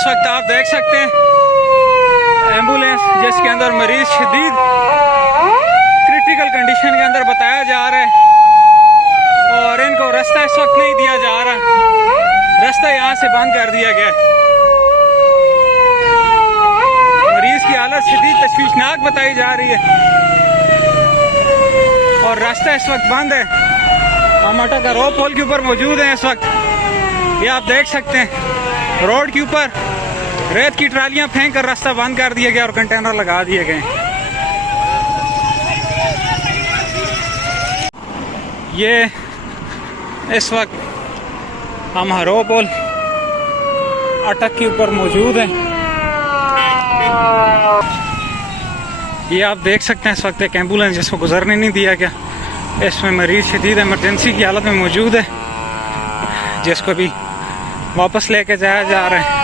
इस वक्त आप देख सकते हैं एम्बुलेंस जिसके अंदर मरीज शदीद क्रिटिकल कंडीशन के अंदर बताया जा रहा है और इनको रास्ता इस वक्त नहीं दिया जा रहा, रास्ता यहाँ से बंद कर दिया गया। मरीज की हालत शदीद तशवीशनाक बताई जा रही है और रास्ता इस वक्त बंद है। हम अटक रो पुल के ऊपर मौजूद हैं इस वक्त। ये आप देख सकते हैं रोड के ऊपर रेत की ट्रालियां फेंक कर रास्ता बंद कर दिया गया और कंटेनर लगा दिए गए। ये इस वक्त हम हरो पुल अटक के ऊपर मौजूद हैं। ये आप देख सकते हैं इस वक्त एक एम्बुलेंस जिसको गुजरने नहीं दिया गया, इसमें मरीज शदीद इमरजेंसी की हालत में मौजूद है जिसको भी वापस लेके जाया जा रहा है।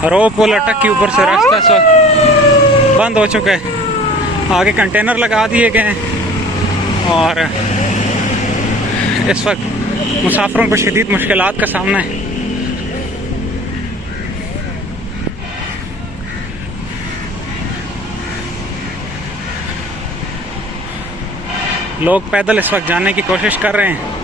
हरो पुल अटक के ऊपर से रास्ता इस वक्त बंद हो चुका है, आगे कंटेनर लगा दिए गए हैं और इस वक्त मुसाफिरों को शदीद मुश्किलात का सामना है। लोग पैदल इस वक्त जाने की कोशिश कर रहे हैं।